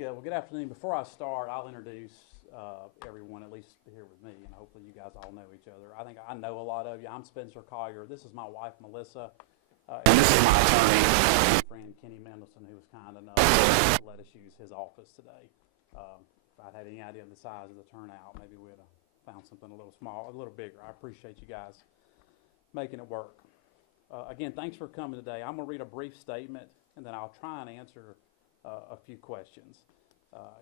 Good. Well, good afternoon. Before I start, I'll introduce everyone, at least here with me, and hopefully you guys all know each other. I think I know a lot of you. I'm Spencer Collier. This is my wife, Melissa, and this is my attorney, friend Kenny Mendelson, who was kind enough to let us use his office today. If I'd had any idea of the size of the turnout, maybe we'd have found something a little small, a little bigger. I appreciate you guys making it work. Again, thanks for coming today. I'm going to read a brief statement, and then I'll try and answer a few questions.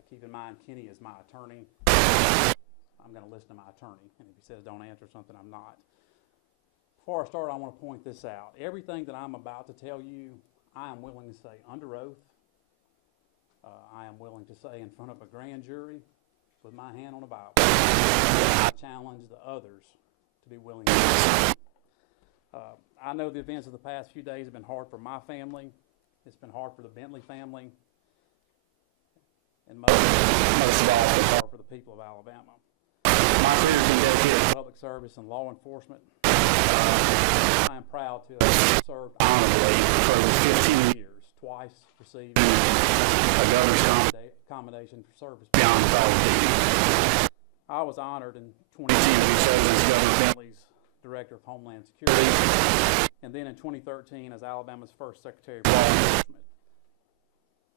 Keep in mind, Kenny is my attorney. I'm going to listen to my attorney, and if he says don't answer something, I'm not. Before I start, I want to point this out. Everything that I'm about to tell you, I am willing to say under oath. I am willing to say in front of a grand jury with my hand on the Bible. I challenge the others to be willing to do the same. I know the events of the past few days have been hard for my family. It's been hard for the Bentley family. And most of all, it's hard for the people of Alabama. My career has been dedicated to public service and law enforcement. I am proud to have served honorably for over 15 years, twice receiving a governor's commendation for service beyond the call of duty. I was honored in 2010 to be chosen as Governor Bentley's Director of Homeland Security, and then in 2013 as Alabama's first Secretary of Law Enforcement.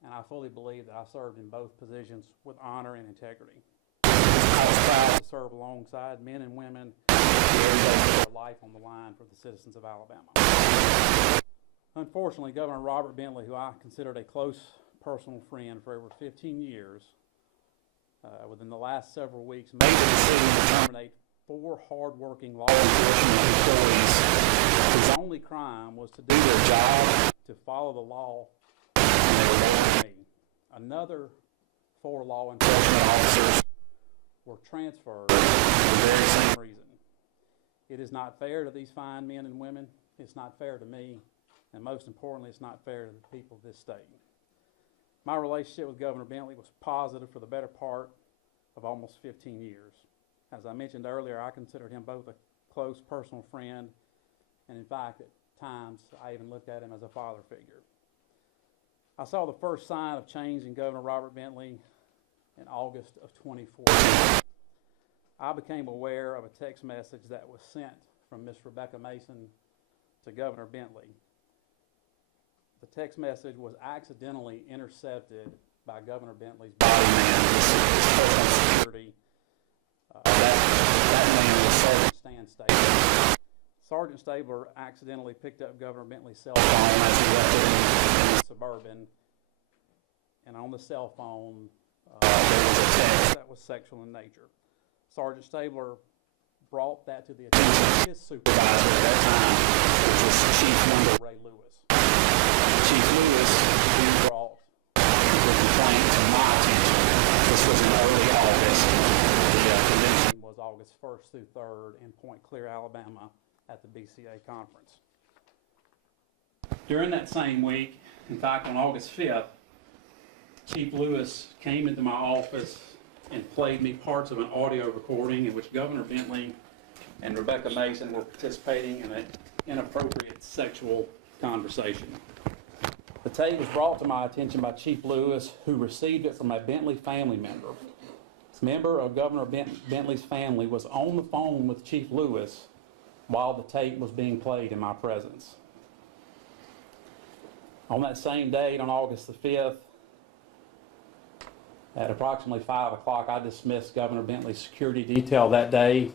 And I fully believe that I served in both positions with honor and integrity. I was proud to serve alongside men and women who every day put their life on the line for the citizens of Alabama. Unfortunately, Governor Robert Bentley, who I considered a close personal friend for over 15 years, within the last several weeks, made the decision to terminate 4 hard-working law enforcement employees whose only crime was to do their job, to follow the law, and they were loyal to me. Another 4 law enforcement officers were transferred for the very same reason. It is not fair to these fine men and women. It's not fair to me. And most importantly, it's not fair to the people of this state. My relationship with Governor Bentley was positive for the better part of almost 15 years. As I mentioned earlier, I considered him both a close personal friend, and in fact, at times, I even looked at him as a father figure. I saw the first sign of change in Governor Robert Bentley in August of 2014. I became aware of a text message that was sent from Miss Rebecca Mason to Governor Bentley. The text message was accidentally intercepted by Governor Bentley's body man, his personal security. That man was Sergeant Stan Stabler. Sergeant Stabler accidentally picked up Governor Bentley's cell phone as he left it in the Suburban, and on the cell phone there was a text that was sexual in nature. Sergeant Stabler brought that to the attention of his supervisor at that time, which was Chief Wendell Ray Lewis. Chief Lewis, who brought the complaint to my attention. This was in early August. The convention was August 1st through 3rd in Point Clear, Alabama, at the BCA conference. During that same week, in fact on August 5th, Chief Lewis came into my office and played me parts of an audio recording in which Governor Bentley and Rebecca Mason were participating in an inappropriate sexual conversation. The tape was brought to my attention by Chief Lewis, who received it from a Bentley family member. This member of Governor Bentley's family was on the phone with Chief Lewis while the tape was being played in my presence. On that same date, on August the 5th, at approximately 5 o'clock, I dismissed Governor Bentley's security detail that day,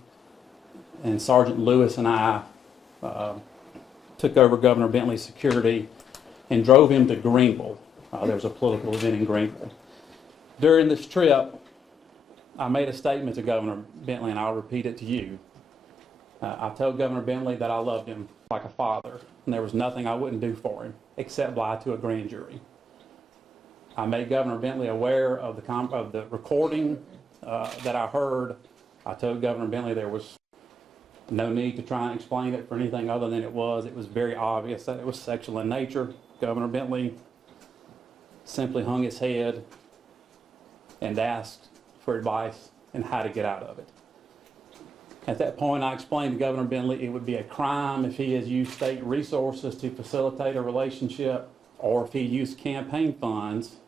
and Sergeant Lewis and I took over Governor Bentley's security and drove him to Greenville. There was a political event in Greenville. During this trip, I made a statement to Governor Bentley, and I'll repeat it to you. I told Governor Bentley that I loved him like a father, and there was nothing I wouldn't do for him except lie to a grand jury. I made Governor Bentley aware of the recording that I heard. I told Governor Bentley there was no need to try and explain it for anything other than it was. It was very obvious that it was sexual in nature. Governor Bentley simply hung his head and asked for advice on how to get out of it. At that point, I explained to Governor Bentley it would be a crime if he has used state resources to facilitate a relationship, or if he used campaign funds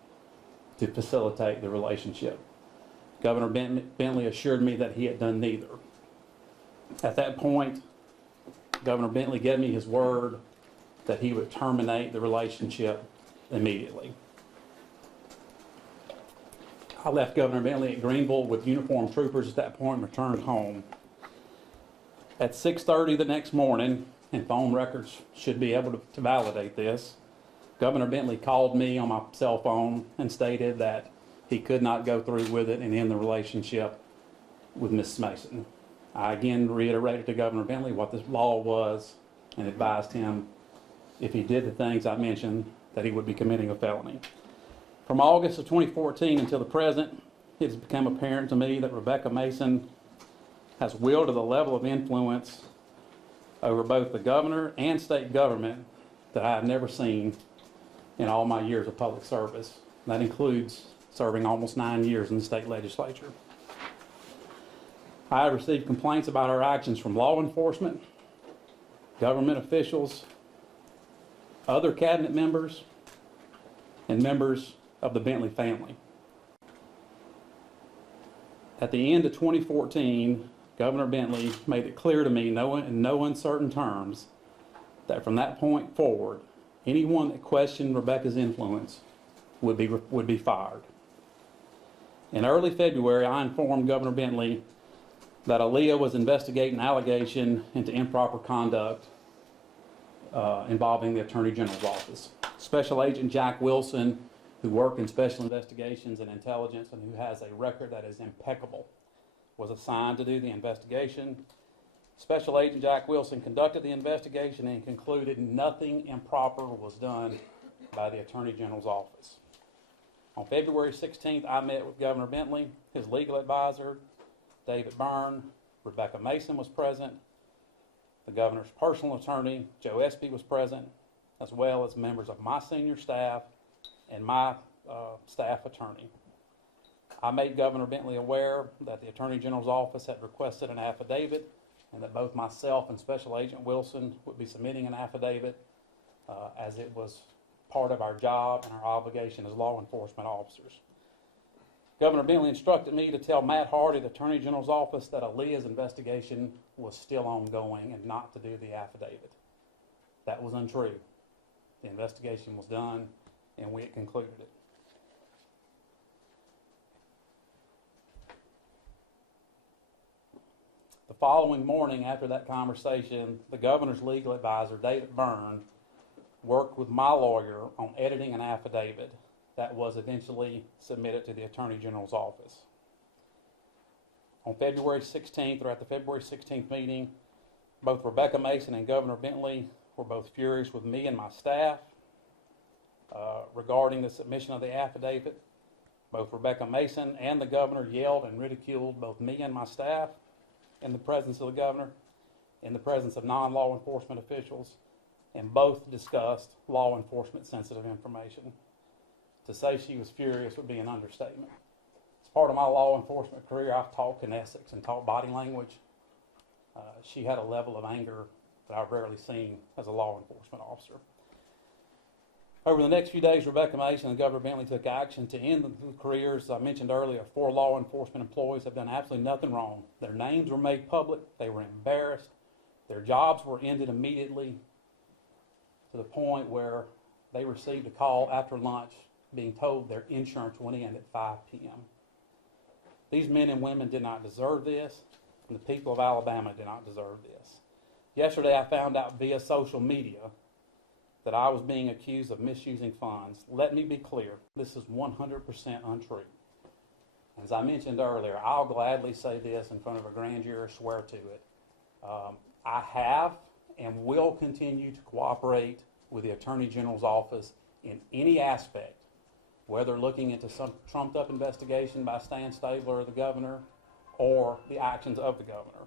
to facilitate the relationship. Governor Bentley assured me that he had done neither. At that point, Governor Bentley gave me his word that he would terminate the relationship immediately. I left Governor Bentley at Greenville with uniformed troopers at that point and returned home. At 6:30 the next morning, and phone records should be able to validate this, Governor Bentley called me on my cell phone and stated that he could not go through with it and end the relationship with Ms. Mason. I again reiterated to Governor Bentley what the law was and advised him if he did the things I mentioned that he would be committing a felony. From August of 2014 until the present, it has become apparent to me that Rebecca Mason has wielded a level of influence over both the governor and state government that I have never seen in all my years of public service. That includes serving almost 9 years in the state legislature. I have received complaints about our actions from law enforcement, government officials, other cabinet members, and members of the Bentley family. At the end of 2014, Governor Bentley made it clear to me in no uncertain terms that from that point forward, anyone that questioned Rebecca's influence would be fired. In early February, I informed Governor Bentley that Aaliyah was investigating an allegation into improper conduct involving the Attorney General's office. Special Agent Jack Wilson, who worked in special investigations and intelligence and who has a record that is impeccable, was assigned to do the investigation. Special Agent Jack Wilson conducted the investigation and concluded nothing improper was done by the Attorney General's office. On February 16th, I met with Governor Bentley, his legal advisor, David Byrne. Rebecca Mason was present. The governor's personal attorney, Joe Espy, was present, as well as members of my senior staff and my staff attorney. I made Governor Bentley aware that the Attorney General's office had requested an affidavit and that both myself and Special Agent Wilson would be submitting an affidavit as it was part of our job and our obligation as law enforcement officers. Governor Bentley instructed me to tell Matt Hardy, the Attorney General's office, that Aaliyah's investigation was still ongoing and not to do the affidavit. That was untrue. The investigation was done and we had concluded it. The following morning after that conversation, the governor's legal advisor, David Byrne, worked with my lawyer on editing an affidavit that was eventually submitted to the Attorney General's office. On February 16th, or at the February 16th meeting, both Rebecca Mason and Governor Bentley were both furious with me and my staff regarding the submission of the affidavit. Both Rebecca Mason and the governor yelled and ridiculed both me and my staff in the presence of the governor, in the presence of non-law enforcement officials, and both discussed law enforcement sensitive information. To say she was furious would be an understatement. As part of my law enforcement career, I've taught kinesics and taught body language. She had a level of anger that I've rarely seen as a law enforcement officer. Over the next few days, Rebecca Mason and Governor Bentley took action to end the careers. I mentioned earlier, 4 law enforcement employees have done absolutely nothing wrong. Their names were made public. They were embarrassed. Their jobs were ended immediately to the point where they received a call after lunch being told their insurance went in at 5 p.m. These men and women did not deserve this, and the people of Alabama did not deserve this. Yesterday, I found out via social media that I was being accused of misusing funds. Let me be clear, this is 100% untrue. As I mentioned earlier, I'll gladly say this in front of a grand jury, swear to it. I have and will continue to cooperate with the Attorney General's office in any aspect, whether looking into some trumped-up investigation by Stan Stabler or the governor, or the actions of the governor.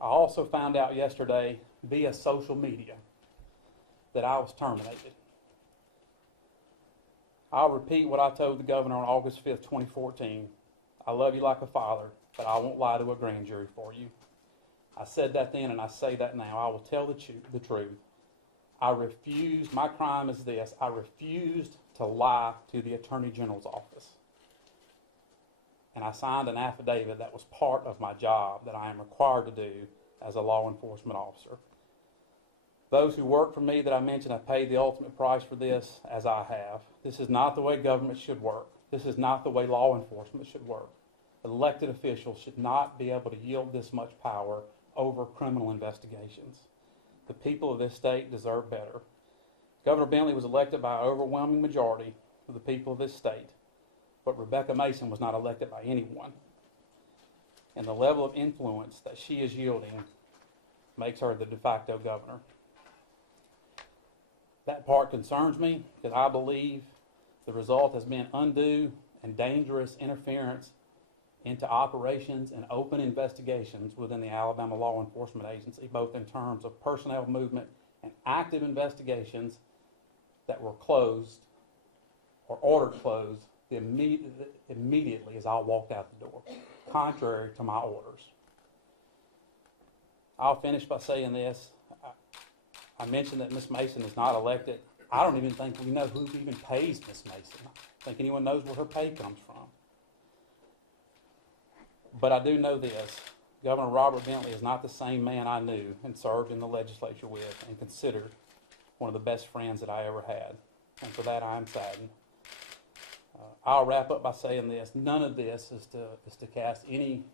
I also found out yesterday via social media that I was terminated. I'll repeat what I told the governor on August 5th, 2014. I love you like a father, but I won't lie to a grand jury for you. I said that then and I say that now. I will tell the truth. I refused, my crime is this, I refused to lie to the Attorney General's office. And I signed an affidavit that was part of my job that I am required to do as a law enforcement officer. Those who work for me that I mentioned have paid the ultimate price for this, as I have. This is not the way government should work. This is not the way law enforcement should work. Elected officials should not be able to yield this much power over criminal investigations. The people of this state deserve better. Governor Bentley was elected by an overwhelming majority of the people of this state, but Rebecca Mason was not elected by anyone. And the level of influence that she is yielding makes her the de facto governor. That part concerns me because I believe the result has been undue and dangerous interference into operations and open investigations within the Alabama Law Enforcement Agency, both in terms of personnel movement and active investigations that were closed or ordered closed immediately as I walked out the door, contrary to my orders. I'll finish by saying this. I mentioned that Ms. Mason is not elected. I don't even think we know who even pays Ms. Mason. I don't think anyone knows where her pay comes from. But I do know this. Governor Robert Bentley is not the same man I knew and served in the legislature with and considered one of the best friends that I ever had. And for that, I am saddened. I'll wrap up by saying this. None of this is to cast any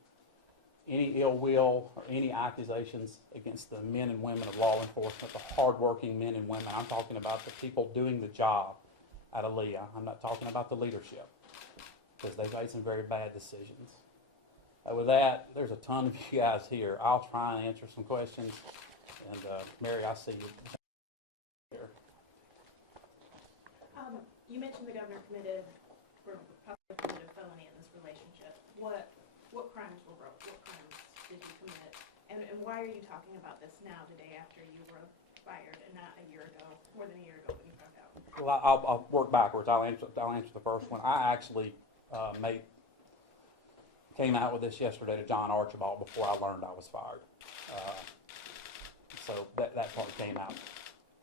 ill will or any accusations against the men and women of law enforcement, the hardworking men and women. I'm talking about the people doing the job at ALEA. I'm not talking about the leadership because they've made some very bad decisions. With that, there's a ton of you guys here. I'll try and answer some questions. And Mary, I see you here. You mentioned the governor committed a felony in this relationship. What crimes were broke? What crimes did you commit? And why are you talking about this now, the day after you were fired, and not a year ago, more than a year ago when you found out? Well, I'll work backwards. I'll answer the first one. I actually came out with this yesterday to John Archibald before I learned I was fired. So that part came out.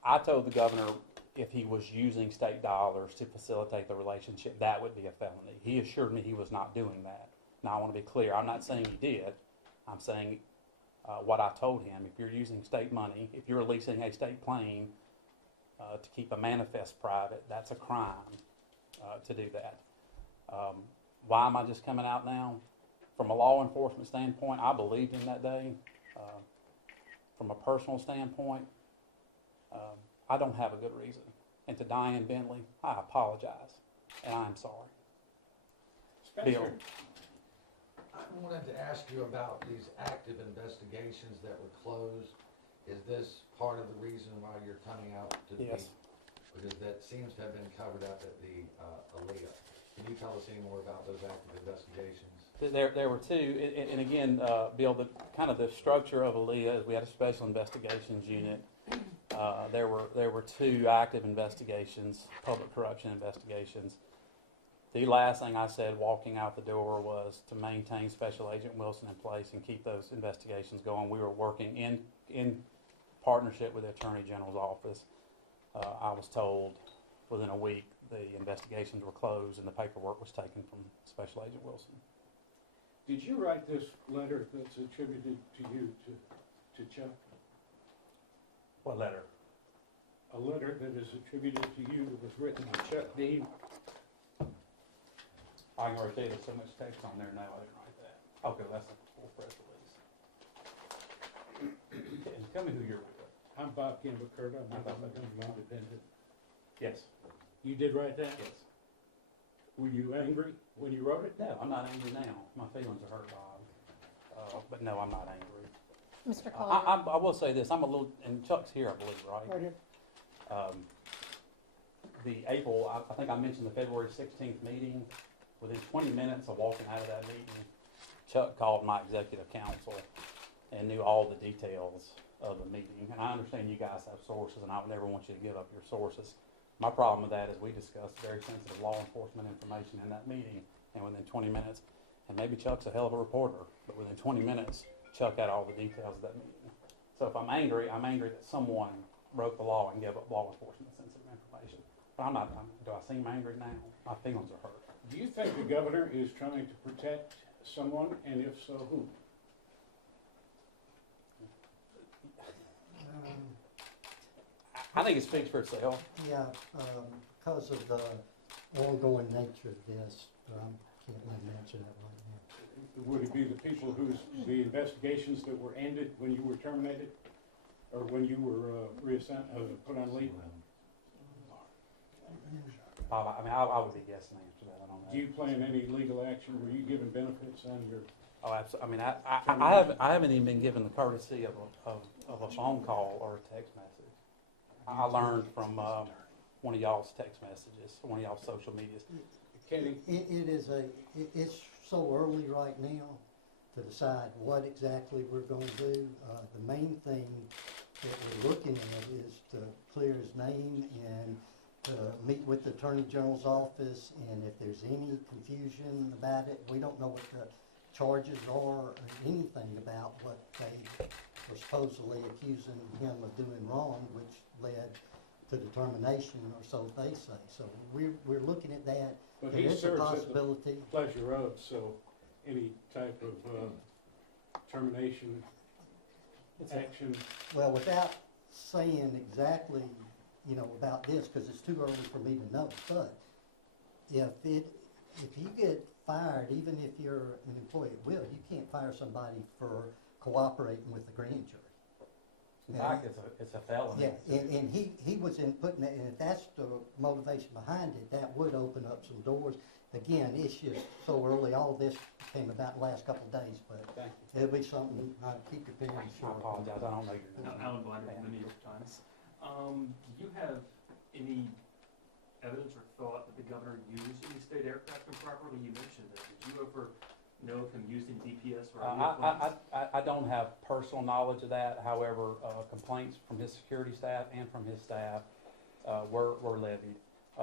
I told the governor if he was using state dollars to facilitate the relationship, that would be a felony. He assured me he was not doing that. Now, I want to be clear. I'm not saying he did. I'm saying what I told him. If you're using state money, if you're leasing a state plane to keep a manifest private, that's a crime to do that. Why am I just coming out now? From a law enforcement standpoint, I believed him that day. From a personal standpoint, I don't have a good reason. And to Diane Bentley, I apologize, and I'm sorry. Spencer, Bill. I wanted to ask you about these active investigations that were closed. Is this part of the reason why you're coming out to Yes. because that seems to have been covered up at the ALEA. Can you tell us any more about those active investigations? There were two, and again, Bill, the structure of ALEA is we had a special investigations unit. There were two active investigations, public corruption investigations. The last thing I said walking out the door was to maintain Special Agent Wilson in place and keep those investigations going. We were working in partnership with the Attorney General's office. I was told within a week the investigations were closed and the paperwork was taken from Special Agent Wilson. did you write this letter that's attributed to you to Chuck? What letter? A letter that is attributed to you that was written to Chuck Dean? I can already tell you there's so much text on there now, I didn't write that. Okay, that's a full press release. And tell me who you're with. I'm Bob Kimberkert. I'm independent. Yes. You did write that? Yes. Were you angry when you wrote it? No, I'm not angry now. My feelings are hurt, Bob. But no, I'm not angry. Mr. Collier. I will say this. I'm a little, and Chuck's here, I believe, right? Right here. The April, I think I mentioned the February 16th meeting. Within 20 minutes of walking out of that meeting, Chuck called my executive counsel and knew all the details of the meeting. And I understand you guys have sources, and I would never want you to give up your sources. My problem with that is we discussed very sensitive law enforcement information in that meeting, and within 20 minutes, and maybe Chuck's a hell of a reporter, but within 20 minutes, Chuck had all the details of that meeting. So if I'm angry that someone broke the law and gave up law enforcement sensitive information. But I'm not, do I seem angry now? My feelings are hurt. Do you think the governor is trying to protect someone, and if so, who? I think it speaks for itself. Yeah, because of the ongoing nature of this, can't really answer that right now. Would it be the people the investigations that were ended when you were terminated? Or when you were put on leave? Bob, I mean, I would be guessing the answer to that. I don't know. Do you plan any legal action? Were you given benefits on your? Oh, absolutely. I mean, I haven't even been given the courtesy of a phone call or a text message. I learned from one of y'all's text messages, one of y'all's social medias. Kenny? It's so early right now to decide what exactly we're going to do. The main thing that we're looking at is to clear his name and to meet with the Attorney General's office, and if there's any confusion about it, we don't know what the charges are or anything about what they were supposedly accusing him of doing wrong, which led to the termination, or so they say. So we're looking at that. But There he is a serves at the possibility. pleasure of, so any type of termination action. Well, without saying exactly, about this, because it's too early for me to know, but if you get fired, even if you're an employee at will, you can't fire somebody for cooperating with the grand jury. In fact, it's a felony. Yeah, and he was in putting that, and if that's the motivation behind it, that would open up some doors. Again, it's just so early, all this came about in the last couple of days, but Thank you. it'll be something, keep your fingers I short. apologize. I don't know your Now, name. Alan Blinder from the New York Times. Do you have any evidence or thought that the governor used any state aircraft improperly? You mentioned that. Did you ever know if him using DPS or planes? I don't have personal knowledge of that. However, complaints from his security staff and from his staff were levied.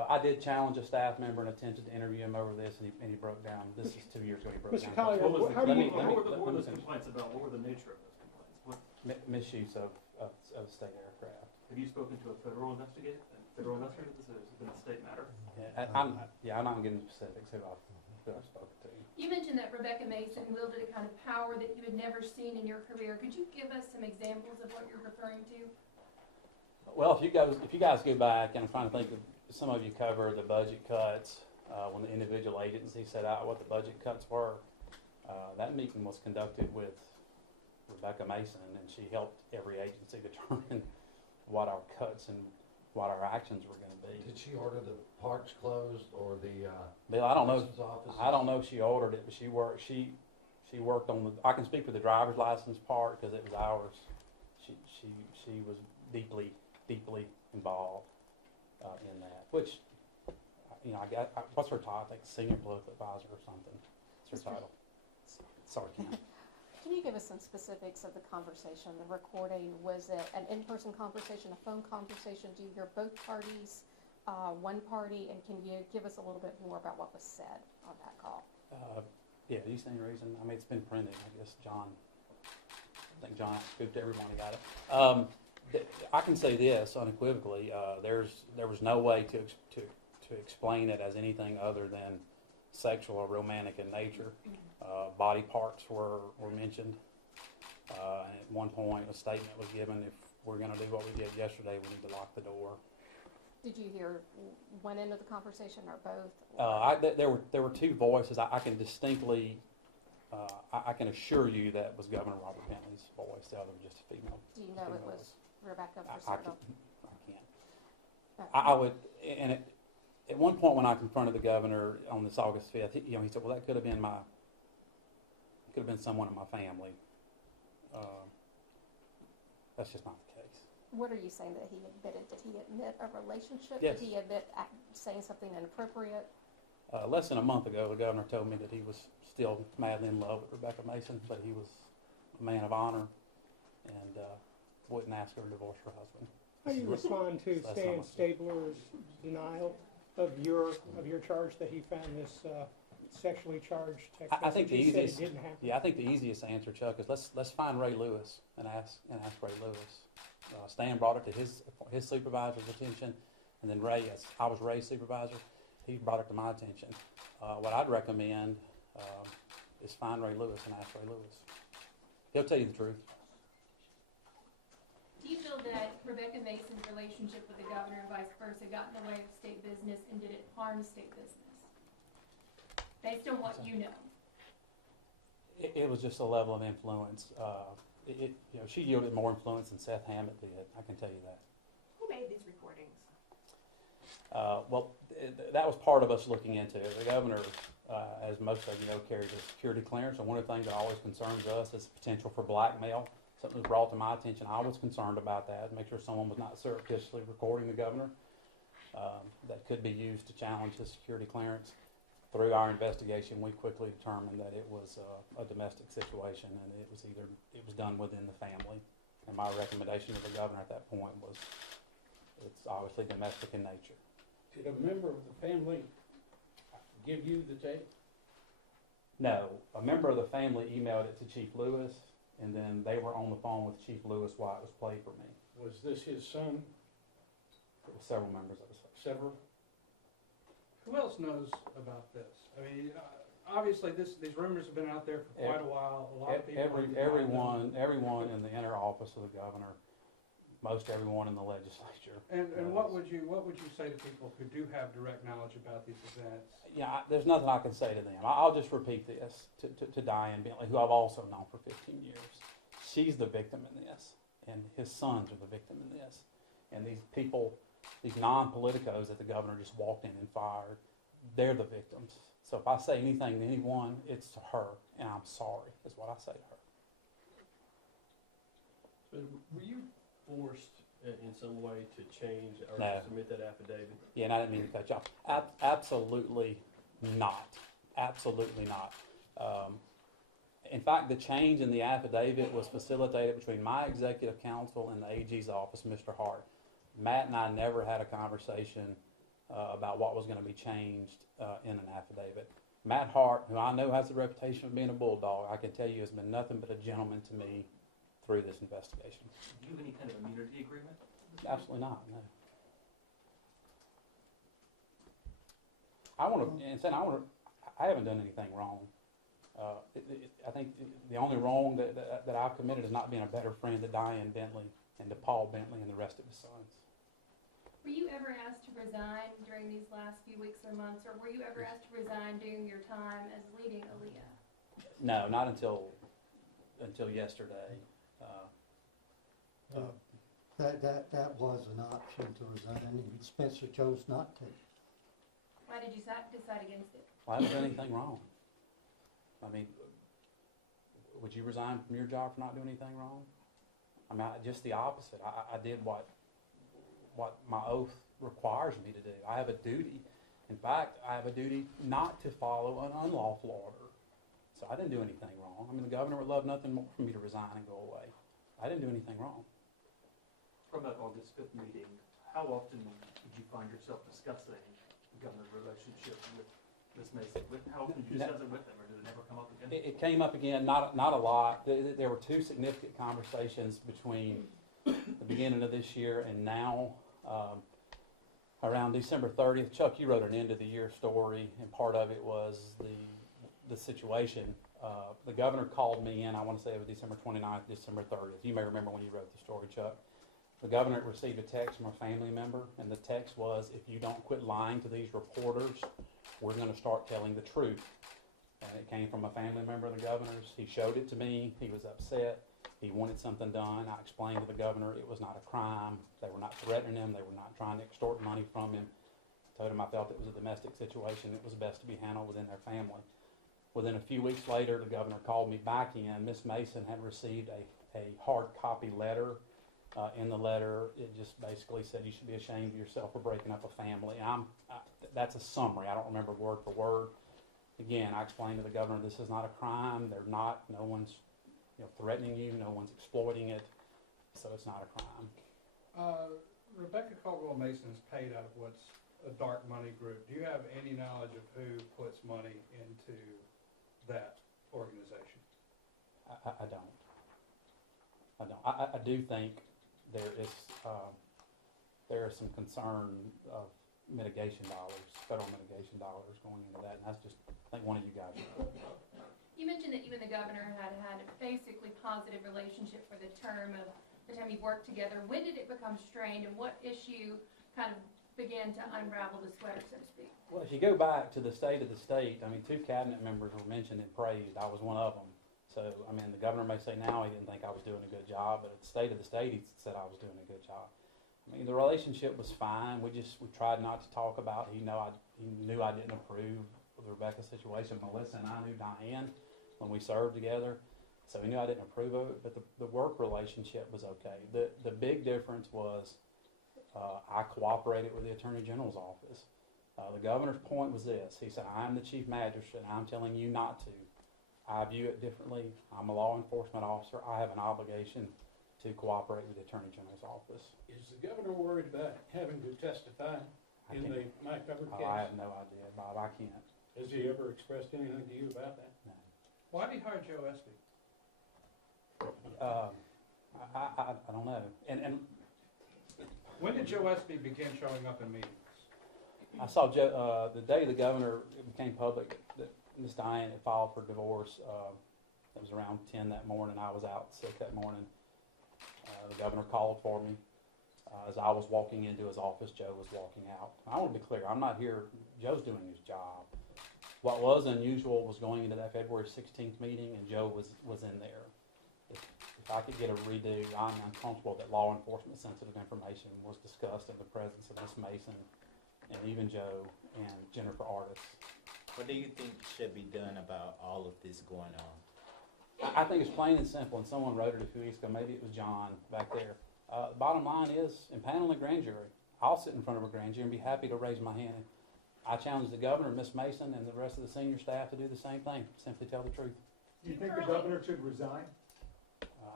I did challenge a staff member and attempted to interview him over this, and he broke down. This is 2 years ago. He broke Mr. down. Collier, What was the, how do you- what were those finish. complaints about? What were the nature of those complaints? Misuse of state aircraft. Have you spoken to a federal investigator? This has been a state matter. Yeah, I'm not getting specifics who I've spoken to. You mentioned that Rebecca Mason wielded a kind of power that you had never seen in your career. Could you give us some examples of what you're referring to? Well, if you guys go back, and I'm trying to think of, some of you covered the budget cuts when the individual agency set out what the budget cuts were. That meeting was conducted with Rebecca Mason, and she helped every agency determine what our cuts and what our actions were going to be. Did she order the parks closed or the Bill, I don't know. person's offices? I don't know if she ordered it, but she worked on the. I can speak for the driver's license part because it was ours. She was deeply involved in that. Which, what's her title? I think senior political advisor or something. That's her title. Sorry, Kim. Can you give us some specifics of the conversation, the recording? Was it an in-person conversation, a phone conversation? Do you hear both parties, one party, and can you give us a little bit more about what was said on that call? Yeah, do you see any reason? I mean, it's been printed. I guess I think John scooped everybody got it. I can say this unequivocally: there was no way to explain it as anything other than sexual or romantic in nature. Body parts were mentioned. At one point, a statement was given: if we're going to do what we did yesterday, we need to lock the door. Did you hear one end of the conversation or both? There were two voices. I can distinctly, I can assure you that was Governor Robert Bentley's voice. The other was just a female. Do you know it was Rebecca I Purcell? can't. I would, and at one point when I confronted the governor on this August 5th, he said, "Well, that could have been someone in my family." That's just not the case. What are you saying that he admitted? Did he admit a relationship? Yes. Did he admit saying something inappropriate? Less than a month ago, the governor told me that he was still madly in love with Rebecca Mason, but he was a man of honor and wouldn't ask her to divorce her husband. How do you respond to That's Stan not- Stabler's denial of your charge that he found this sexually charged text I think message? the He said easiest, it didn't happen. yeah, I think the easiest answer, Chuck, is let's find Ray Lewis and ask Ray Lewis. Stan brought it to his supervisor's attention, and then Ray, as I was Ray's supervisor, he brought it to my attention. What I'd recommend is find Ray Lewis and ask Ray Lewis. He'll tell you the truth. Do you feel that Rebecca Mason's relationship with the governor and vice versa got in the way of state business, and did it harm state business? Based on what you know. It was just a level of influence. She yielded more influence than Seth Hammett did. I can tell you that. Who made these recordings? That was part of us looking into it. The governor, as most of you know, carries a security clearance, and one of the things that always concerns us is the potential for blackmail. Something was brought to my attention. I was concerned about that, make sure someone was not surreptitiously recording the governor. That could be used to challenge his security clearance. Through our investigation, we quickly determined that it was a domestic situation, and it was done within the family. And my recommendation to the governor at that point was, it's obviously domestic in nature. Did a member of the family give you the tape? No, a member of the family emailed it to Chief Lewis, and then they were on the phone with Chief Lewis while it was played for me. Was this his son? It was several members of his family. Several? Who else knows about this? I mean, obviously, these rumors have been out there for quite a while. A lot of people. Everyone in the inner office of the governor, most everyone in the legislature. And what would you say to people who do have direct knowledge about these events? Yeah, there's nothing I can say to them. I'll just repeat this to Diane Bentley, who I've also known for 15 years. She's the victim in this, and his sons are the victim in this. And these people, these non-politicos that the governor just walked in and fired, they're the victims. So if I say anything to anyone, it's to her, and I'm sorry, is what I say to her. So were you forced in some way to change or No. submit that affidavit? Yeah, and I didn't mean to cut you off. Absolutely not. Absolutely not. In fact, the change in the affidavit was facilitated between my executive counsel and the AG's office, Mr. Hart. Matt and I never had a conversation about what was going to be changed in an affidavit. Matt Hart, who I know has a reputation of being a bulldog, I can tell you has been nothing but a gentleman to me through this investigation. Do you have any kind of immunity agreement? Absolutely not, no. I haven't done anything wrong. I think the only wrong that I've committed is not being a better friend to Diane Bentley and to Paul Bentley and the rest of his sons. Were you ever asked to resign during these last few weeks or months, or were you ever asked to resign during your time as leading Aaliyah? No, not until yesterday. That was an option to resign, and Spencer chose not to. Why did you decide against it? Well, I haven't done anything wrong. I mean, would you resign from your job for not doing anything wrong? I mean, just the opposite. I did what my oath requires me to do. I have a duty. In fact, I have a duty not to follow an unlawful order. So I didn't do anything wrong. I mean, the governor would love nothing more for me to resign and go away. I didn't do anything wrong. From that August 5th meeting, how often did you find yourself discussing the governor's relationship with Ms. Mason? How often did you discuss it with them, or did it never come up again? It came up again, not a lot. There were two significant conversations between the beginning of this year and now. Around December 30th, Chuck, you wrote an end of the year story, and part of it was the situation. The governor called me in, I want to say it was December 29th, December 30th. You may remember when you wrote the story, Chuck. The governor received a text from a family member, and the text was, if you don't quit lying to these reporters, we're going to start telling the truth. And it came from a family member of the governor's. He showed it to me. He was upset. He wanted something done. I explained to the governor it was not a crime. They were not threatening him. They were not trying to extort money from him. I told him I felt it was a domestic situation. It was best to be handled within their family. Within a few weeks later, the governor called me back in. Miss Mason had received a hard copy letter. In the letter, it just basically said you should be ashamed of yourself for breaking up a family. That's a summary. I don't remember word for word. Again, I explained to the governor this is not a crime. No one's threatening you. No one's exploiting it. So it's not a crime. Rebecca Caldwell Mason is paid out of what's a dark money group. Do you have any knowledge of who puts money into that organization? I don't. I do think there is some concern of mitigation dollars, federal mitigation dollars going into that, and that's just, I think one of you guys know. You mentioned that you and the governor had a basically positive relationship for the term of the time you worked together. When did it become strained, and what issue kind of began to unravel the sweater, so to speak? Well, if you go back to the state of the state, I mean, 2 cabinet members were mentioned and praised. I was one of them. So, I mean, the governor may say now he didn't think I was doing a good job, but at the state of the state, he said I was doing a good job. I mean, the relationship was fine. We tried not to talk about it. He knew I didn't approve of the Rebecca situation. Melissa and I knew Diane when we served together, so he knew I didn't approve of it, but the work relationship was okay. The big difference was I cooperated with the Attorney General's office. The governor's point was this. He said, I'm the chief magistrate, and I'm telling you not to. I view it differently. I'm a law enforcement officer. I have an obligation to cooperate with the Attorney General's office. Is the governor worried about having to testify in the Mike Hubbard case? I have no idea, Bob. I can't. Has he ever expressed anything to you about that? No. Why did he hire Joe Espy? I don't know. And When did Joe Espy begin showing up in meetings? I saw Joe, the day the governor, it became public that Miss Diane had filed for divorce. It was around 10 that morning. I was out sick that morning. The governor called for me. As I was walking into his office, Joe was walking out. I want to be clear, I'm not here, Joe's doing his job. What was unusual was going into that February 16th meeting, and Joe was in there. If I could get a redo, I'm uncomfortable that law enforcement sensitive information was discussed in the presence of Miss Mason and even Joe and Jennifer Artis. What do you think should be done about all of this going on? I think it's plain and simple, and someone wrote it a few weeks ago, maybe it was John back there. The bottom line is, impaneling a grand jury. I'll sit in front of a grand jury and be happy to raise my hand. I challenge the governor, Miss Mason, and the rest of the senior staff to do the same thing, simply tell the truth. Do you think the governor should resign?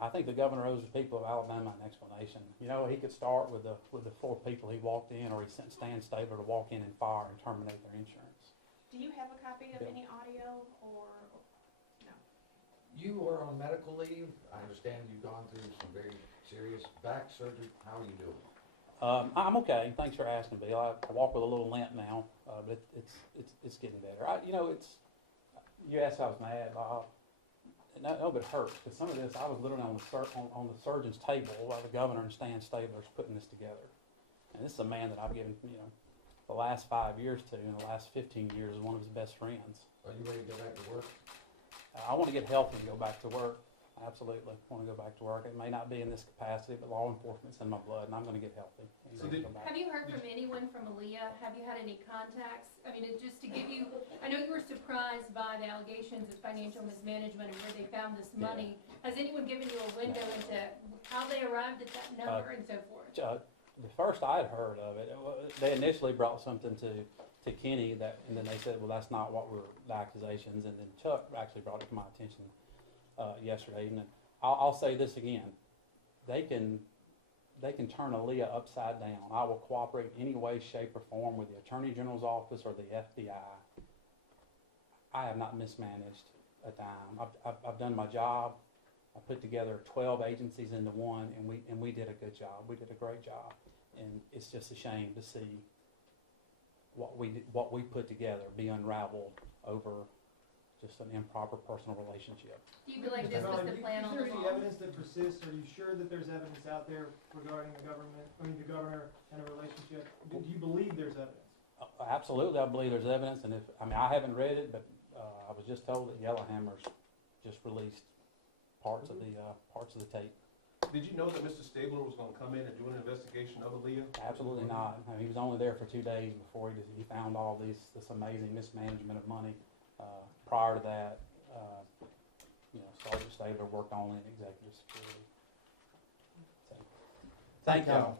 I think the governor owes the people of Alabama an explanation. You know, he could start with the 4 people he walked in, or he sent Stan Stabler to walk in and fire and terminate their insurance. Do you have a copy of any audio or no? You were on medical leave. I understand you've gone through some very serious back surgery. How are you doing? I'm okay. Thanks for asking, Bill. I walk with a little limp now, but it's getting better. You asked if I was mad, Bob. No, but it hurts, because some of this, I was literally on the surgeon's table while the governor and Stan Stabler's putting this together. And this is a man that I've given, the last 5 years to, and the last 15 years is one of his best friends. Are you ready to go back to work? I want to get healthy and go back to work. Absolutely, I want to go back to work. It may not be in this capacity, but law enforcement's in my blood, and I'm going to get healthy. Have you heard from anyone from Aaliyah? Have you had any contacts? I mean, just to give you, I know you were surprised by the allegations of financial mismanagement and where they found this money. Has anyone given you a window into how they arrived at that number and so forth? The first I had heard of it, they initially brought something to Kenny, and then they said, well, that's not what were the accusations, and then Chuck actually brought it to my attention yesterday evening. I'll say this again. They can turn Aaliyah upside down. I will cooperate in any way, shape, or form with the Attorney General's office or the FBI. I have not mismanaged a dime. I've done my job. I put together 12 agencies into one, and we did a good job. We did a great job, and it's just a shame to see what we put together be unraveled over just an improper personal relationship. Do you believe this was the plan all Is there any along? evidence that persists? Are you sure that there's evidence out there regarding the governor and a relationship? Do you believe there's evidence? Absolutely, I believe there's evidence, and I haven't read it, but I was just told that Yellowhammer's just released parts of the tape. Did you know that Mr. Stabler was gonna come in and do an investigation of Aaliyah? Absolutely not. I mean, he was only there for 2 days before he found all this amazing mismanagement of money. Prior to that, Sergeant Stabler worked only in executive security. So, thank y'all.